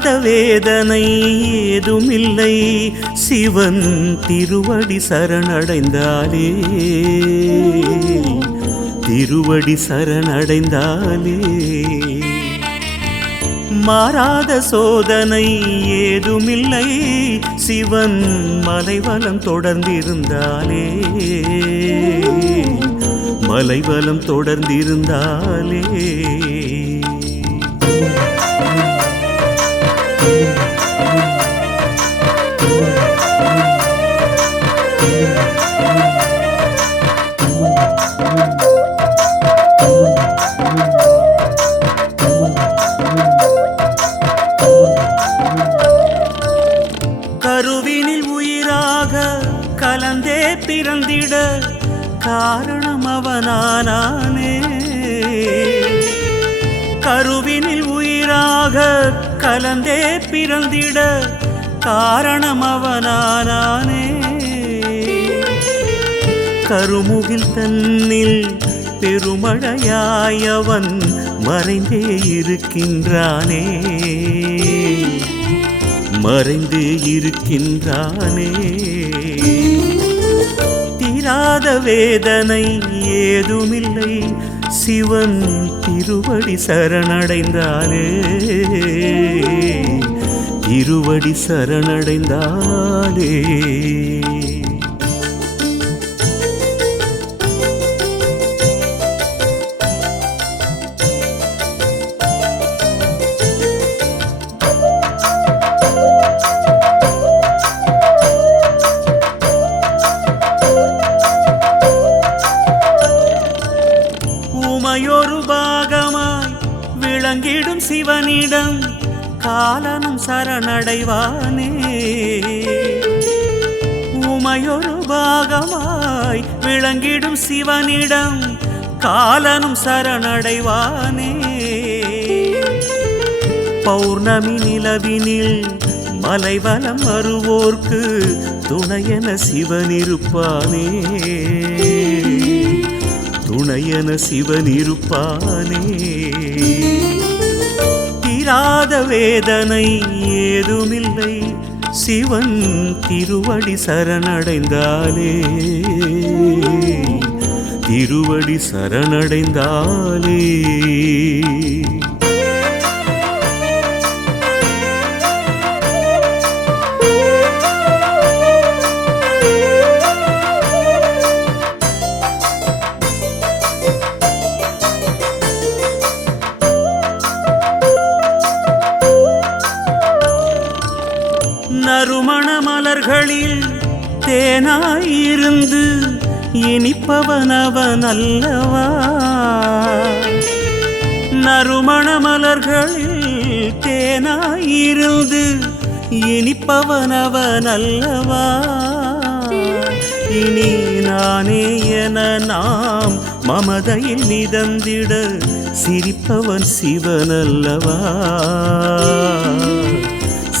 தீராத வேதனை ஏதுமில்லை சிவன் திருவடி சரணடைந்தாலே திருவடி சரணடைந்தாலே மாறாத சோதனை ஏதுமில்லை சிவன் மலைவலம் தொடர்ந்திருந்தாலே மலைவலம் தொடர்ந்திருந்தாலே கருவினில் உயிராக கலந்தே பிறந்திட காரணம் அவனானே கருவினில் உயிராக கலந்தே பிறந்திட காரணம் அவனானே கருமுகில் தன்னில் பெருமழையாயவன் மறைந்தே இருக்கின்றானே மறைந்தே இருக்கின்றானே தீராத வேதனை ஏதுமில்லை சிவன் திருவடி சரணடைந்தாலே திருவடி சரணடைந்தாலே உமையொரு பாகமாய் விளங்கிடும் சிவனிடம் காலனும் சரணடைவானே உமையொரு பாகமாய் விளங்கிடும் சிவனிடம் காலனும் சரணடைவானே பௌர்ணமி நிலவினில் மலைவலம் வருவோர்க்கு துணையென சிவனிருப்பானே துணையென சிவனிருப்பானே தீராத வேதனை ஏதுமில்லை சிவன் திருவடி சரணடைந்தாலே திருவடி சரணடைந்தாலே நறுமண மலர்களில் தேனாயிருந்து இனிப்பவனவன் அல்லவா நறுமண மலர்களில் தேனாயிருந்து இனிப்பவனவன் அல்லவா இனி நானே என நாம் மமதையில் மிதந்திட சிரிப்பவன் சிவனல்லவா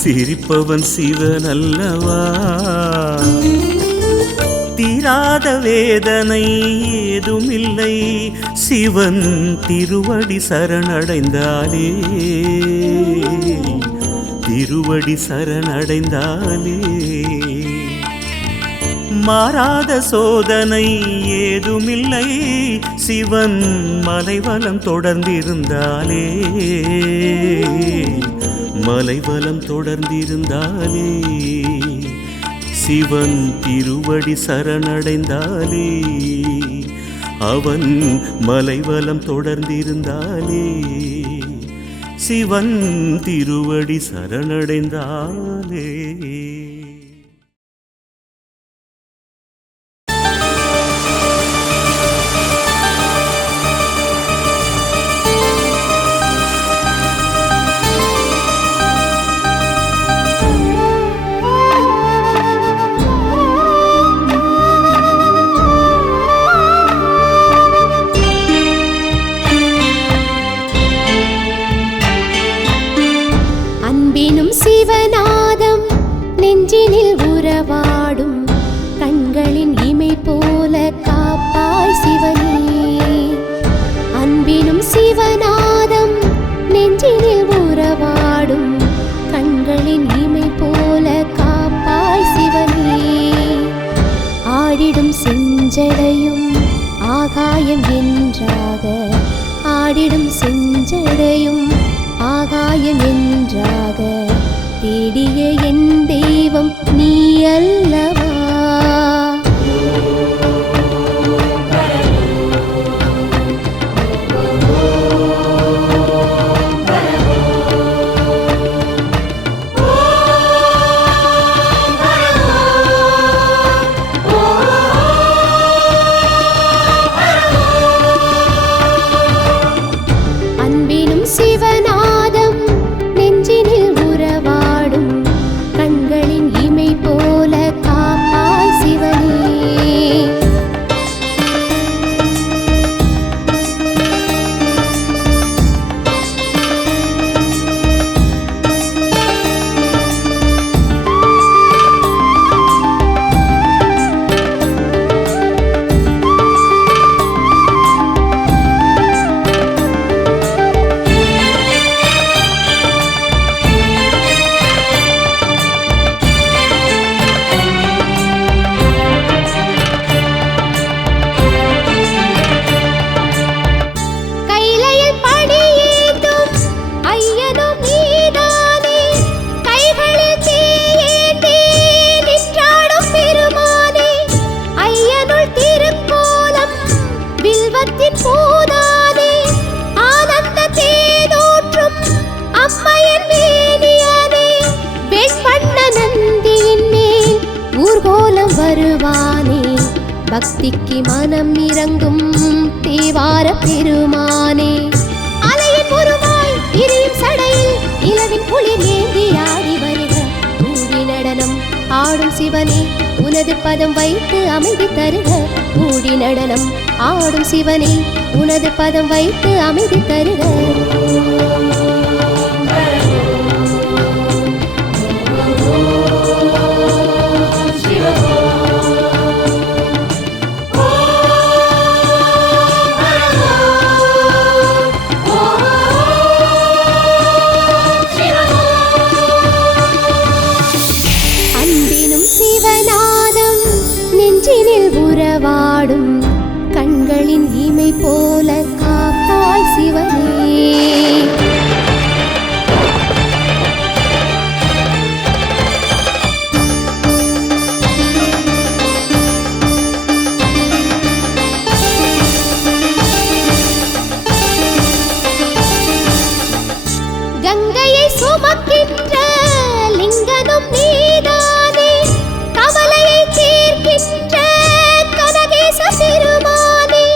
சிரிப்பவன் சிவனல்லவா தீராத வேதனை ஏதுமில்லை சிவன் திருவடி சரணடைந்தாலே திருவடி சரணடைந்தாலே மாறாத சோதனை ஏதுமில்லை சிவன் மலைவலம் தொடர்ந்திருந்தாலே மலைவலம் தொடர்ந்திருந்தாலே சிவன் திருவடி சரணடைந்தாலே அவன் மலைவலம் தொடர்ந்திருந்தாலே சிவன் திருவடி சரணடைந்தாலே சிவநாதம் நெஞ்சினில் உறவாடும் கண்களின் இமை போல காப்பாய் சிவனே அன்பினும் சிவநாதம் நெஞ்சினில் உறவாடும் ஆகாயம் என்றாக ஆடிடும் செஞ்சடையும் ஆகாயம் என்றாக தேடிய என் தெய்வம் நீ அல்லவா. அன்பினும் சிவநாதம் நெஞ்சினில் உறவாடும் கண்களின் இமை போல காப்பாய் சிவனே. வருவானே பக்திக்கு மனம் இறங்கும் தேவார பெருமானே. அலையின் உருவாய் எரியும் சடையில் இளவின் குளிர் ஏந்தி ஆடி வருக மூடி நடனம் ஆடும் சிவனே உனது பதம் வைத்து அமைதி தருக. மூடி நடனம் ஆடும் சிவனே உனது பதம் வைத்து அமைதி தருக. சிவநாதம் நெஞ்சினில் உறவாடும் கண்களின் இமை போல காப்பாய் சிவனே. கங்கையை சுமக்கின்ற லிங்கனும் நீதானே கவலையை தீர்க்கின்ற கனகேச பெருமானே.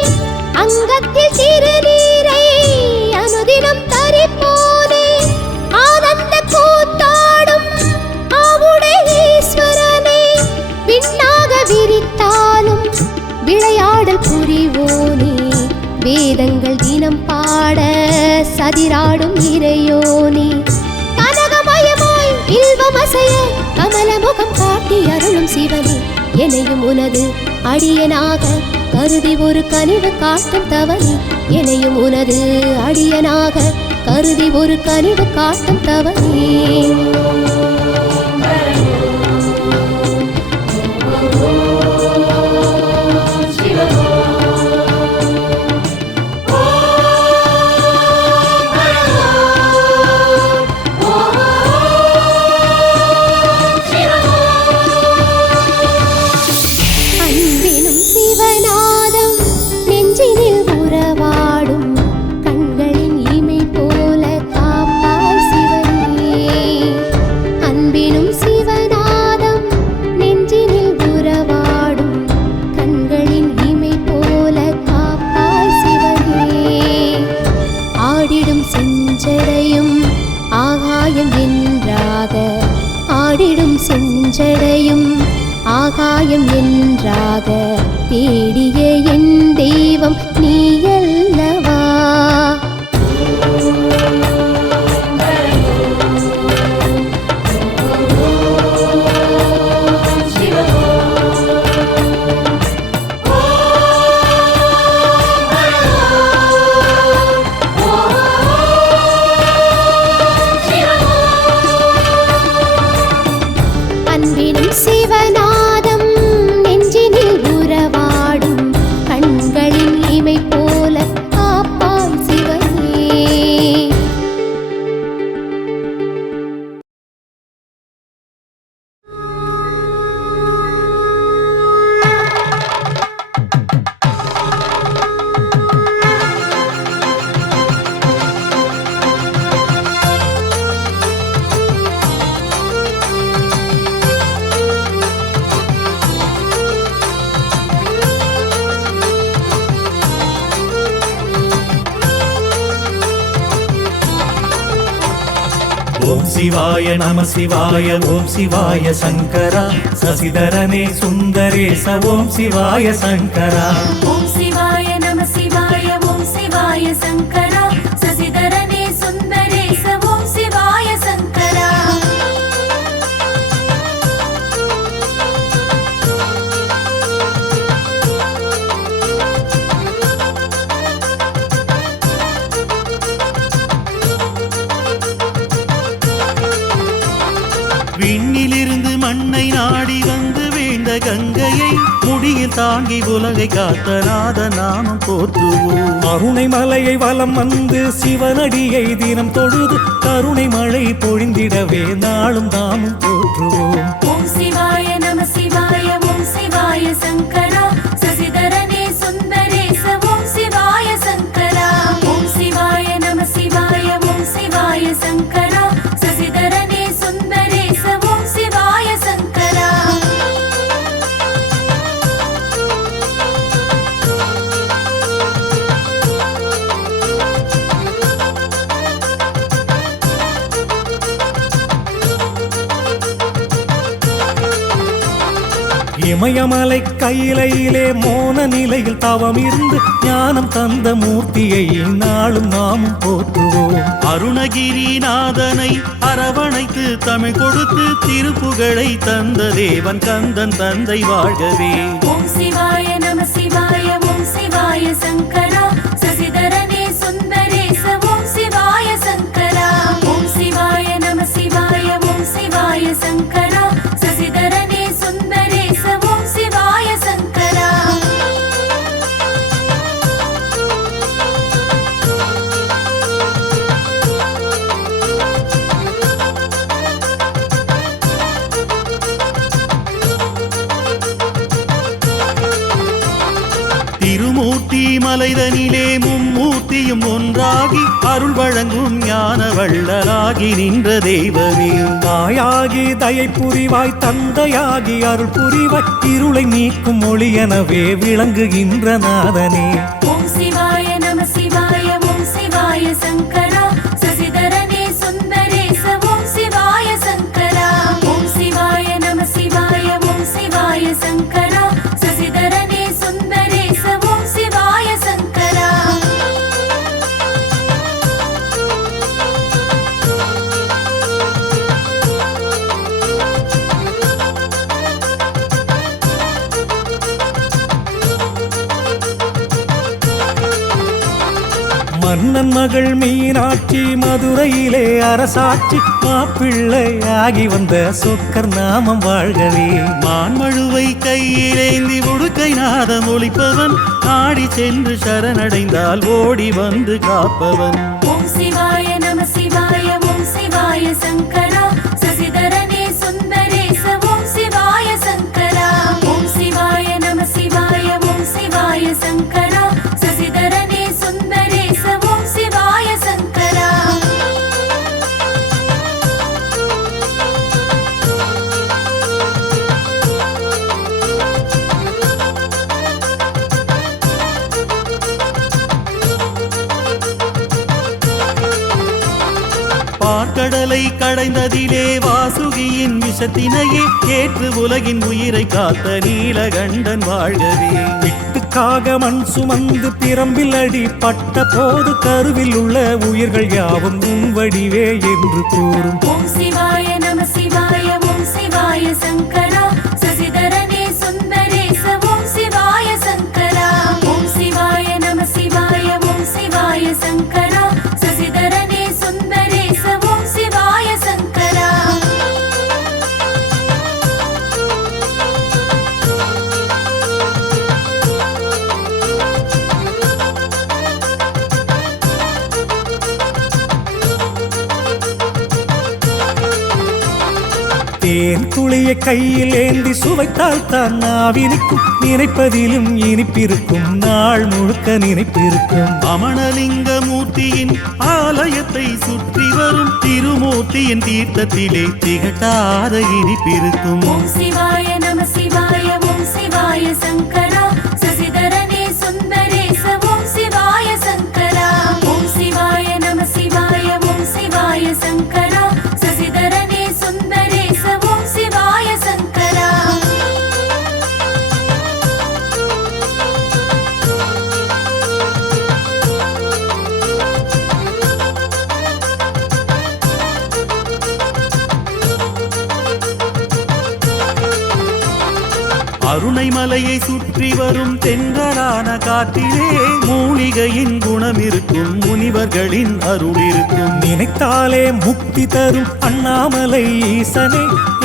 அங்கத்தில் திருநீரை அனுதினம் தரிப்போனே ஆனந்த கூத்தாடும் ஆவுடை ஈஸ்வரனே. விண்ணாக விரித்தாலும் விளையாடல் புரிவோனே வேதங்கள் தினம் பாட சதிராடும் இறையோனே. கனகமயமாய் இல்வமசைய கமலமுகம் காட்டி அருளும் சிவனே எனையும் உனது அடியனாக கருதி ஒரு கனிவு காட்டும் தவனே. எனையும் உனது அடியனாக கருதி ஒரு கனிவு காட்டும் தவனே. சிவநாதம் நெஞ்சினில் உறவாடும் கண்களின் இமை போல காப்பாய் சிவனே. அன்பினும் சிவநாதம் நெஞ்சினில் உறவாடும் கண்களின் இமை போல காப்பாய் சிவனே. ஆடிடும் செஞ்சடையும் ஆகாயம் என்றாக ஆடிடும் செஞ்சடையும் ஆகாயம் என்றாக தேடிய என் தெய்வம் நீ அல்லவா. அன்பினும் சிவநாதம் நெஞ்சினில் உறவாடும் கண் ஓம் சிவாய நம சிவாய ஓம் சிவாய சங்கரா சசிதரனே சுந்தரேச ஓம் சிவாய சங்கரா ஓம் சிவாய நம சிவாய ஓம் சிவாய சங்கரா சசிதரனே சுந்தரேச ஓம் சிவாய சங்கரா விண்ணிலிருந்து மண்ணை நாடி வந்து வீழ்ந்த கங்கையை முடியில் தாங்கி உலகை காத்த நாத நாமம் போற்றுவோம். அருணை மலையை வலம் வந்து சிவனடியை தினம் தொழுது கருணை மழை பொழிந்திடவே நாளும் தாமும் போற்றுவோம். ஓம் சிவாய நம சிவாய ஓம் சிவாய சங்கரா சசிதரனே சுந்தரேச ஓம் சிவாய சங்கரா ஓம் சிவாய நம சிவாய ஓம் சிவாய சங்கரா சசிதரனே சுந்தரேச ஓம் சிவாய சங்கரா இமயமலை கையிலையிலே மோன நிலையில் தவம் இருந்து ஞானம் தந்த மூர்த்தியை நாளும் நாமும் போற்றுவோம். அருணகிரிநாதனை அரவணைத்து தமிழ் கொடுத்து திருப்புகழை தந்த தேவன் கந்தன் தந்தை வாழ்கவே. ஓம் சிவாய நம சிவாய ஓம் சிவாய சங்கரா சசிதரனே சுந்தரேச ஓம் சிவாய சங்கரா ஓம் சிவாய நம சிவாய ஓம் சிவாய சங்கரா சசிதரனே சுந்தரேச ஓம் சிவாய சங்கரா திருமூர்த்தி மலைதனிலே மும்மூர்த்தியும் ஒன்றாகி அருள் வழங்கும் ஞான வள்ளலாகி நின்ற தெய்வமே. தாயாகி தயை புரிவாய் தந்தையாகி அருள் புரிவாய் இருளை நீக்கும் ஒளியெனவே விளங்குகின்ற நாதனே. ஓம் சிவாய நம சிவாய ஓம் சிவாய சங்கரா சசிதரனே சுந்தரேச ஓம் சிவாய சங்கரா ஓம் சிவாய நம சிவாய ஓம் சிவாய சங்கரா சசிதரனே சுந்தரேச ஓம் சிவாய சங்கரா மன்னன் மகள் மீனாட்சி மதுரையிலே அரசாட்சி மாப்பிள்ளையாகி வந்த சொக்கர் நாமம் வாழ்கவே. மான்மழுவை கையிலேந்தி உடுக்கை நாதம் ஒலிப்பவன் நாடி சென்று சரணடைந்தால் ஓடி வந்து காப்பவன். ஓம் சிவாய நம சிவாய ஓம் சிவாய சங்கரா சசிதரனே சுந்தரேச ஓம் சிவாய சங்கரா ஓம் சிவாய நம சிவாய ஓம் சிவாய சங்கரா சசிதரனே சுந்தரேச ஓம் சிவாய சங்கரா பார்க்கடலை கடைந்ததிலே வாசுகியின் விஷத்தினையே ஏற்று உலகின் உயிரை காத்த நீலகண்டன் வாழ்கவே. விட்டுக்காக மண் சுமந்து பிரம்பில் அடி பட்ட போது கருவில் உள்ள உயிர்கள் யாவும் உன் வடிவே என்று கூறும். ஓம் சிவாய நம சிவாய ஓம் சிவாய சங்கரா சசிதரனே சுந்தரேச ஓம் சிவாய சங்கரா ஓம் சிவாய நம சிவாய ஓம் சிவாய சங்கரா சசிதரனே சுந்தரேச ஓம் சிவாய சங்கரா தேன் துளியை கையில் ஏந்தி சுவைத்தால் தான் நாவினிக்கும் நினைப்பதிலும் இனிப்பிருக்கும் நாள் முழுக்க நினைப்பிருக்கும். அமணலிங்க மூர்த்தியின் ஆலயத்தை சுற்றி வரும் திருமூர்த்தியின் தீர்த்தத்திலே திகட்டாத இனிப்பிருக்கும். ஓம் சிவாய நம சிவாய ஓம் சிவாய சங்கரா சசிதரனே சுந்தரேச ஓம் சிவாய சங்கரா ஓம் சிவாய நம சிவாய ஓம் சிவாய சங்கரா அருணை மலையை சுற்றி வரும் தென்றலான காற்றிலே மூலிகையின் குணம் இருக்கும், முனிவர்களின் அருள் இருக்கும். நினைத்தாலே முக்தி தரும் அண்ணாமலை ஈசனே,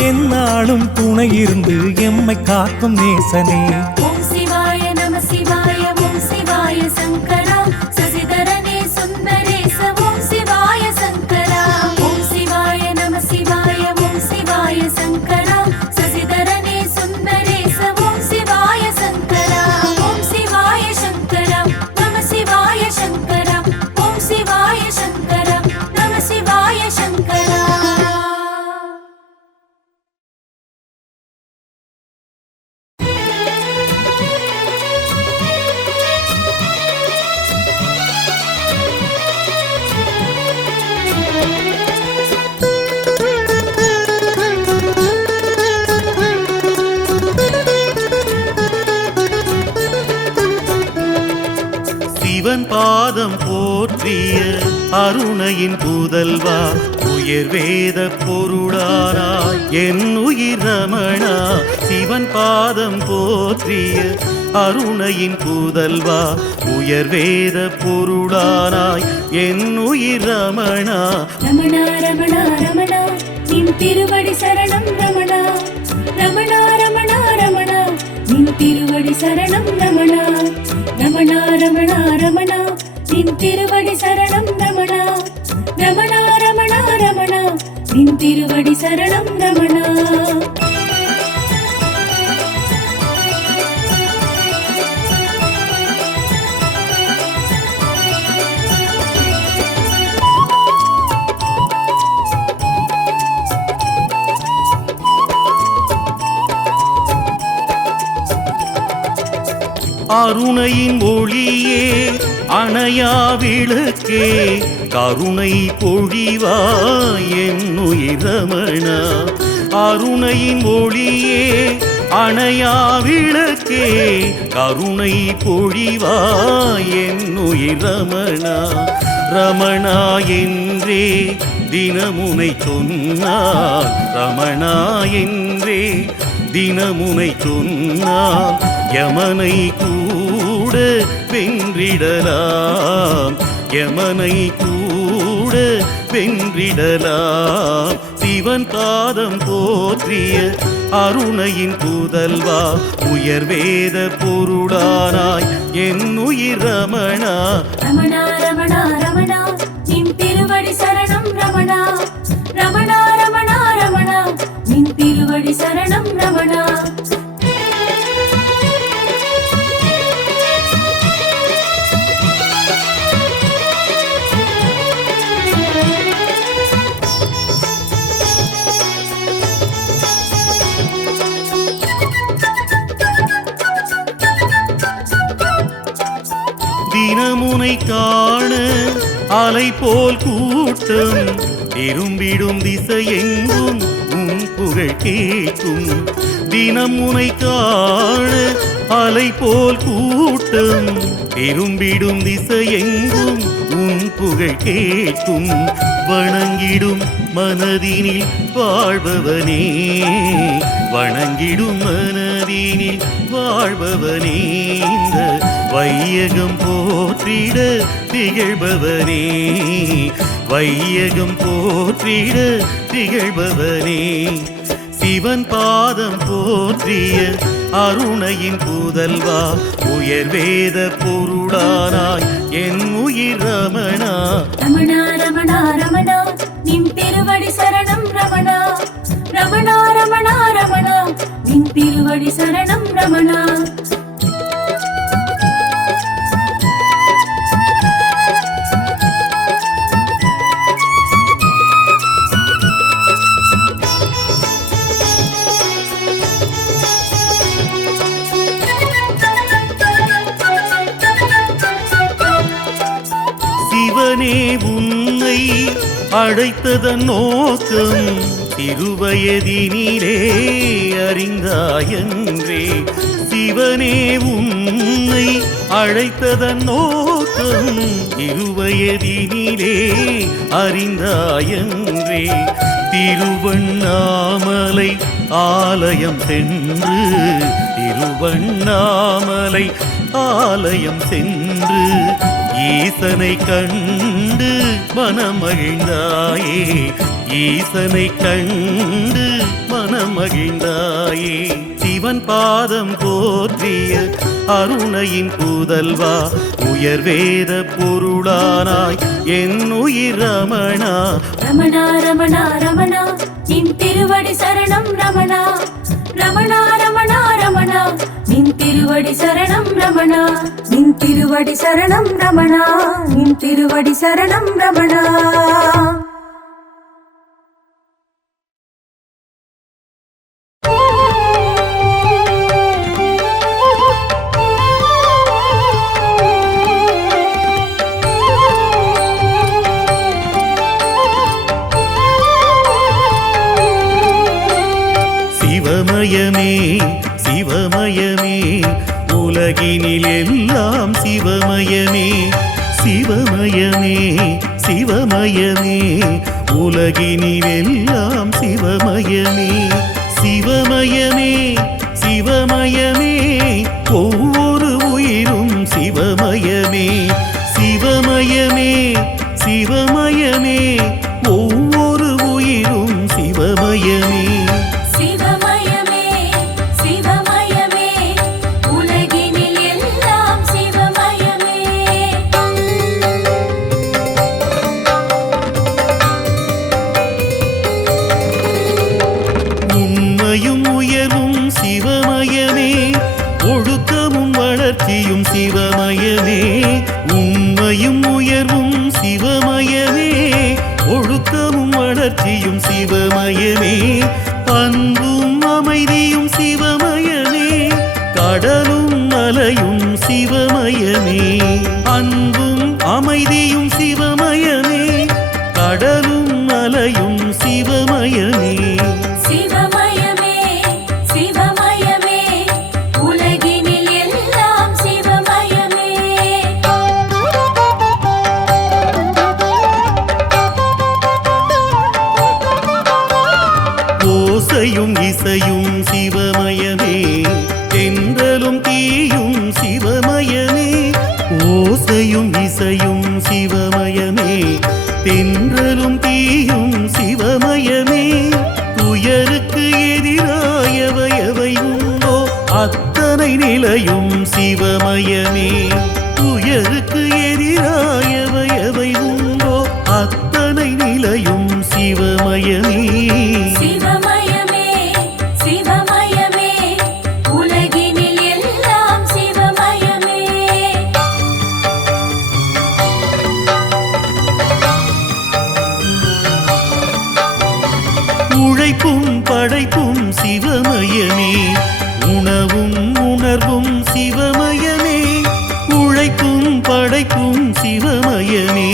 எந்நாளும் துணை இருந்து எம்மை காக்கும் நேசனே. ஓம் சிவாய நம சிவாய ஓம் சிவாய சங்கரா சசிதரனே சுந்தரேச ஓம் சிவாய சங்கரா. ஓம் சிவாய நம சிவாய ஓம் சிவாய சங்கரா சசிதரனே சுந்தரேச ஓம் சிவாய சங்கரா. ஓம் சிவாய சங்கரா நம சிவாய சங்கரா ஓம் சிவாய சங்கரா நம சிவாய சங்கரா. சிவன் பாதம் போற்றிய அருணையின் புதல்வா, உயர் வேத பொருளானாய் என் உயிர் ரமணா. சிவன் பாதம் போற்றிய அருணையின் புதல்வா, உயர் வேத பொருளானாய் என் உயிர் ரமணா. ரமணா ரமணா ரமணா நின் திருவடி சரணம் ரமணா. ரமணா ரமணா ரமணா நின் திருவடி சரணம் ரமணா. ரமணா ரமணா ரமணா நின் திருவடி சரணம் ரமணா. ரமணா ரமணா ரமணா நின் திருவடி சரணம் ரமணா. அருணையின் ஒளியே அணையா விளக்கே, கருணை பொழிவாய் என் உயிர் ரமணா. அருணையின் ஒளியே அணையா விளக்கே, கருணை பொழிவாய் என் உயிர் ரமணா. ரமணா என்றே தினமுனை சொன்னார், ரமணா என்றே தினமுனை சொன்னார். யமனை கூட வென்றிடலாம், யமனை கூட வென்றிடலாம். சிவன் பாதம் போற்றிய அருணையின் புதல்வா, உயர் வேத பொருளானாய் என் உயிர் ரமணா. ரமணா ரமணா ரமணா நின் திருவடி சரணம் ரமணா. ரமணா ரமணா ரமணா நின் திருவடி சரணம் ரமணா. தினமுனை காண அலை போல் கூட்டம், திரும்பிடும் திசையெங்கும் உன் புகழ் கேட்கும். தினமுனை காண அலை போல் கூட்டம், திரும்பிடும் திசையெங்கும் உன் புகழ் கேட்கும். வணங்கிடும் மனதினில் வாழ்பவனே, வணங்கிடும் மனதினில் வாழ்பவனே. இந்த வையகம் போற்றிட திகழ்பவனே, வையகம் போற்றிட திகழ்பவனே. சிவன் பாதம் போற்றிய அருணையின் புதல்வா, உயர் வேத பொருளானாய் என் உயிர் ரமணா. ரமணா ரமணா ரமணா நின் திருவடி சரணம் ரமணா. ரமணா ரமணா ரமணா நின் திருவடி சரணம் ரமணா. சிவனே உன்னை அழைத்ததன் நோக்கம், திருவயதினிலே அறிந்தாயன்றே. சிவனே உன்னை அழைத்ததன் நோக்கம், திருவயதினிலே அறிந்தாயன்றே. திருவண்ணாமலை ஆலயம் சென்று திருவண்ணாமலை ஆலயம் சென்று ஈசனை கண்டு மனமகிழ்ந்தாயே ஈசனை கண்டு மனமகிழ்ந்தாயே சிவன் பாதம் போற்றிய அருணையின் கூதல்வா உயர்வேத பொருளானாய் என் உயிர் ரமணா ரமணா ரமணா ரமணா நின் திருவடி சரணம் ரமணா ரமணா ரமணா ரமணா நின் திருவடி சரணம் ரமணா நின் திருவடி சரணம் ரமணா நின் திருவடி சரணம் ரமணா. சிவமயமே சிவமயமே உலகினில் எல்லாம் சிவமயமே சிவமயமே சிவமயமே உலகினில் எல்லாம் சிவமயமே சிவமயமே சிவமயமே ஒவ்வொரு உயிரும் சிவமயமே சிவமயமே சிவமயமே ஒவ்வொரு உயிரும் சிவமயமே சிவமயமே சிவமயமே உலகினில் எல்லாம் சிவமயமே. உண்மையும் உயர்வும் சிவமயமே ஒழுக்கமும் வளர்ச்சியும் சிவமயமே உண்மையும் உயர்வும் சிவமயமே ஒழுக்கமும் வளர்ச்சியும் சிவமயமே அன்பும் அமைதியும் சிவமயமே கடலும் மலையும் சிவமயமே அன்பும் அமைதியும் சிவமயமே கடலும் மலையும் சிவமயமே சிவமயமே சிவமயமே உலகினில் எல்லாம் சிவமயமே. ஓசையும் இசையும் சிவமயமே தென்றலும் தீயும் சிவமயமே ஓசையும் இசையும் சிவமயமே தென்றலும் தீயும் சிவமயமே துயருக்கு எதிராயவை எவை உண்டோ அத்தனை நிலையும் சிவமயமே துயருக்கு எதிராயவை எவை உண்டோ அத்தனை நிலையும் சிவமயமே சிவமயமே சிவமயமே உலகினில் எல்லாம் சிவமயமே. உழைப்பும் படைப்பும் சிவமயமே உணவும் உணர்வும் சிவமயமே உழைப்பும் படைப்பும் சிவமயமே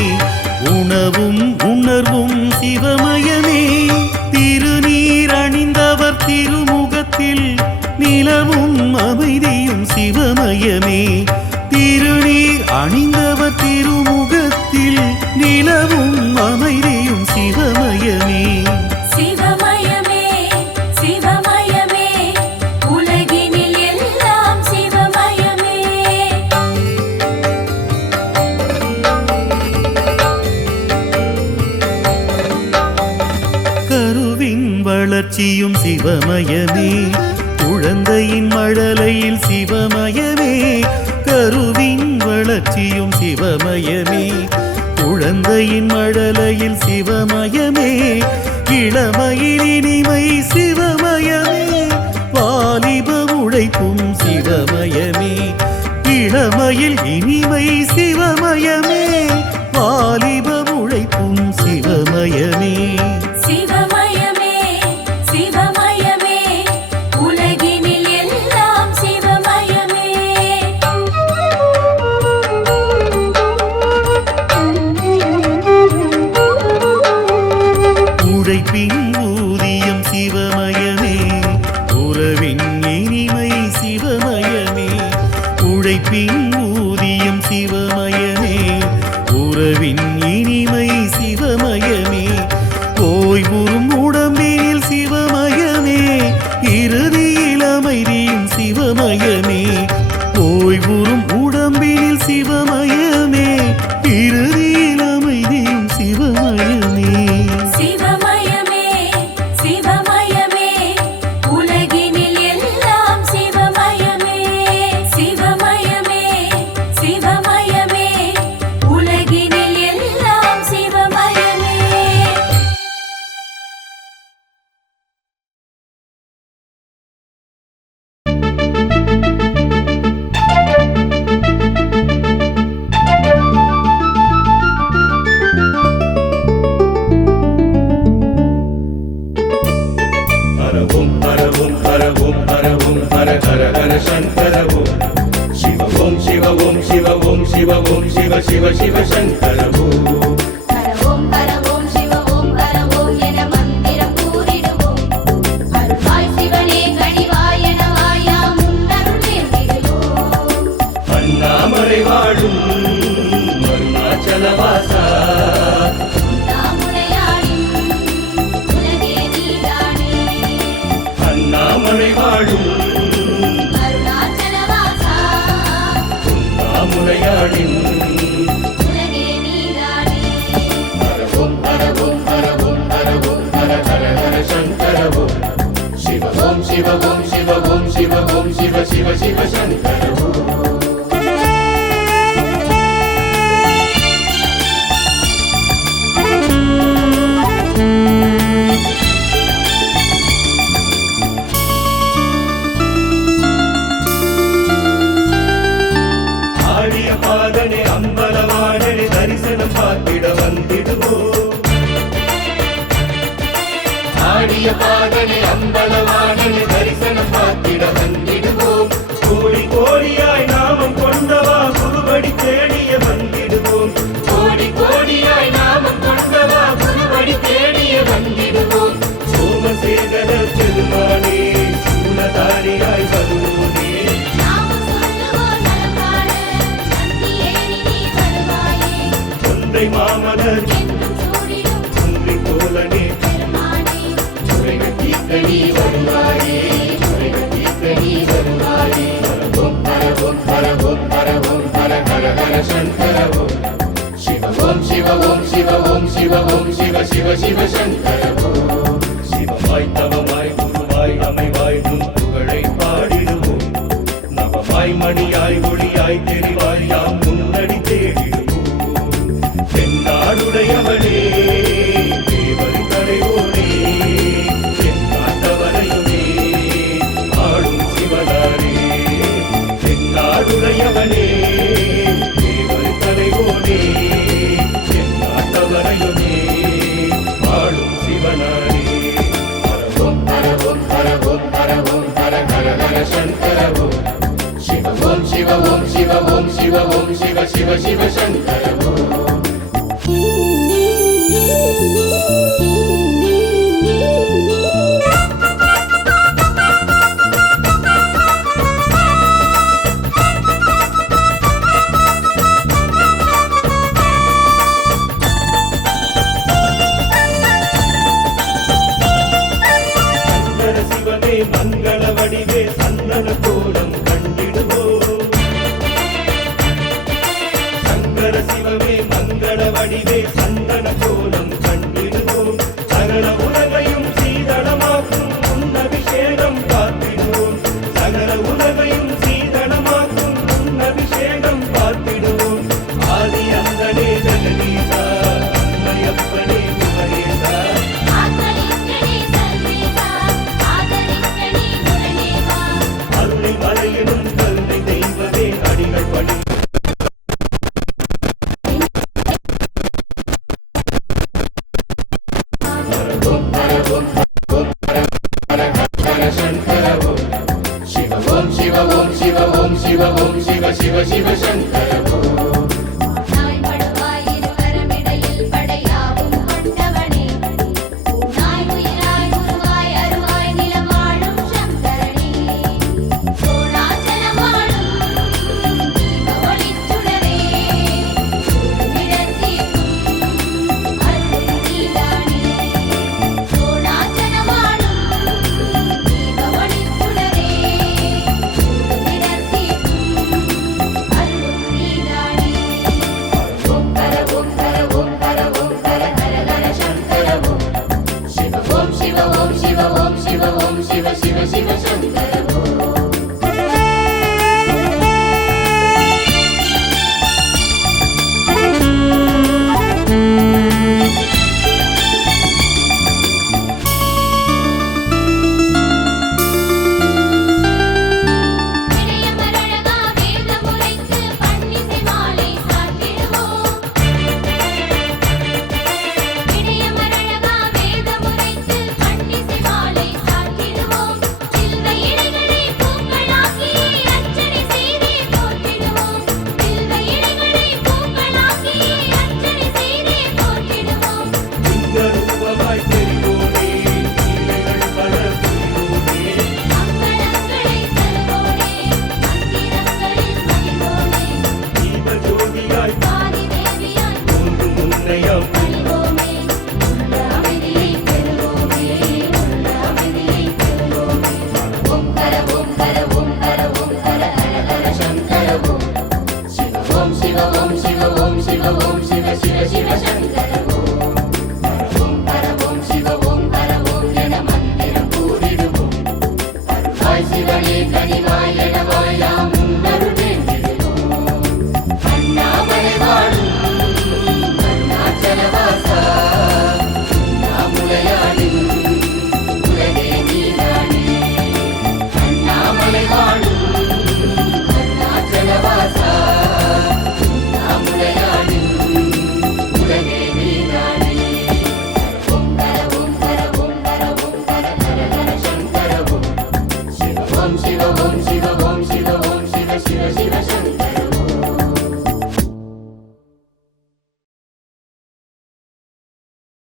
உணவும் உணர்வும் சிவமயமே திருநீர் அணிந்தவர் திருமுகத்தில் நிலவும் அமைதியும் சிவமயமே திருநீர் அணிந்தவர் திருமுகத்தில் நிலவும் அமைதியும் சிவமயமே சிவமயமே சிவமயமே உலகினில் எல்லாம் சிவமயமே. கருவின் வளர்ச்சியும் சிவமயமே குழந்தையின் மழலையில் சிவமயமே கருவின் வளர்ச்சியும் சிவமயமே குழந்தையின் மழலையில் சிவமயமே இளமையில் இனிமை சிவமயமே வாலிப உழைப்பும் சிவமயமே இளமையில் இனிமை சிவமயமே வாலிப உழைப்பும் சிவமயமே சிவமயமே சிவமயமே உலகினில் எல்லாம் சிவமயமே. உழைப்பின் ஊதியம் சிவமயமே உறவின் இனிமை சிவமயமே உழைப்பின் ஊதியம் சிவமயமே சிவ சிவ சங்கர ஓம். ஹர ஓம் சிவ ஓம் ஹர ஓம் என மந்திரம் கூறிடுவோம். அருள்வாய் சிவனே கனிவாய் என வாயாம் உன்னருள் வேண்டிடுவோம். அண்ணாமலை வாழும் அருணாச்சலவாசா உண்ணாமுலையாடின் உலகே நீதானே. அண்ணாமலை வாழும் அருணாச்சலவாசா உண்ணாமுலையாடின் உலகே நீதானே. ஹர ஓம் ஹர ஓம் ஹர ஓம் ஹர ஓம் ஹர ஹர ஹர சங்கர ஓம். சிவ ஓம் சிவ ஓம் சிவ ஓம் சிவ ஓம் சிவ சிவ சிவ சங்கர ஓம். ஆடிய பாதனே அம்பலவாணனே தரிசனம் பார்த்திட வந்திடுவோம். ஆடிய பாதனே அம்பலவாணனே தரிசனம் பார்த்திட வந்திடுவோம். கோடி கோடியாய் நாமம் கொண்டவா குருவடி தேடிய வந்திடுவோம். கோடி கோடியாய் நாமம் கொண்டவா குருவடி தேடிய வந்திடுவோம். சோமசேகர பெருமானே சூலதாரியாய் வருவோனே. நாமும் சொல்லுவோம் நலம் காண நந்தியேறி நீ வருவாயே. ஒன்றை மாமலர் என்றும் சூடிடும் ஒன்றை தோழனே பெருமானே. குறைகள் தீர்க்க நீ வருவாயே. குறைகள் தீர்க்க நீ வருவாயே. ஹரவோம் ஹரவோம் ஹரவோம் ஹரவோம் ஹர ஹர ஹர சங்கர ஓம். சிவ ஓம் சிவ ஓம் சிவ ஓம் சிவ ஓம் சிவ சிவ சிவ சங்கர ஓம். சிவமாய் தவமாய் குருவாய் அமைவாய் உன் புகழை பாடிடுவோம். நவமாய் மணியாய் ஒளியாய் தெரிவாய் யாம் முன்னடி தேடிடுவோம். தென்னாடுடையவனே தேவர் கடையோனே தென்னாட்டவரையுமே ஆளும் சிவனாரே. தென்னாடுடையவனே தேவர் கடையோனே தென்னாட்டவரையுமே ஆளும் சிவனாரே. ஹரவோம் ஹரவோம் ஹரவோம் ஹரவோம் ஹர ஹர ஹர சங்கர ஓம். சிவ ஓம் சிவ ஓம் சிவ ஓம் சிவ ஓம் சிவ சிவ சிவ சங்கர ஓம். சங்கர சிவமே மங்கள வடிவே சந்தன கோலம் கண்டிடுவோம். சங்கர சிவமே மங்கள வடிவே சந்தன கோலம் கண்டிடுவோம். சகல உலகையும் சீதளமாக்கும் உன் அபிஷேகம் பார்த்திடுவோம். சகல உலகையும் சீதளமாக்கும் உன் அபிஷேகம் பார்த்திடுவோம். ஆதி அந்தனே ஜெகதீசா அன்னையப்பனே குமரேசா. ஆதரிக்கணே சர்வேசா ஆதரிக்கணே முரணேவா. அருளை மலையிடும் கல்லை தெய்வமே அடிகள் படி. ஹரவோம் ஹரவோம் ஹரவோம் ஹர ஹர ஹர சங்கர ஓம். சிவ ஓம் சிவ ஓம் சிவ ஓம் சிவ ஓம் சிவ சிவ சிவ சங்கர ஓம். நாய் படுவாய் இருவரமிடையில் படையாவும் கொண்டவனே. பூனாய் உயிராய் குருவாய் அருவாய் நிலமாளும் சங்கரனே. சோழாச்சலமாளும் தீப ஒளிச்சுடரே. சூடுமிடத்தீர்க்கும் அருள் நீதானே. சோழாச்சலமாளும் தீப ஒளிச்சுடரே. சூடுமிடத்தீர்க்கும் அருள் நீதானே. ஹரவோம் ஹரவோம் ஹரவோம் ஹரவோம் ஹர ஹர ஹர சங்கர ஓம். சிவ ஓம் சிவ ஓம் சிவ ஓம் சிவ ஓம் சிவ சிவ சிவ சங்கர ஓம். இடையமரழகா வேதமுரைத்து பன்னிசை மாலை சாற்றிடுவோம். இடையமரழகா வேதமுரைத்து பன்னிசை மாலை சாற்றிடுவோம். சில்வை இடைகள் शिव शिव शिव शङ्कर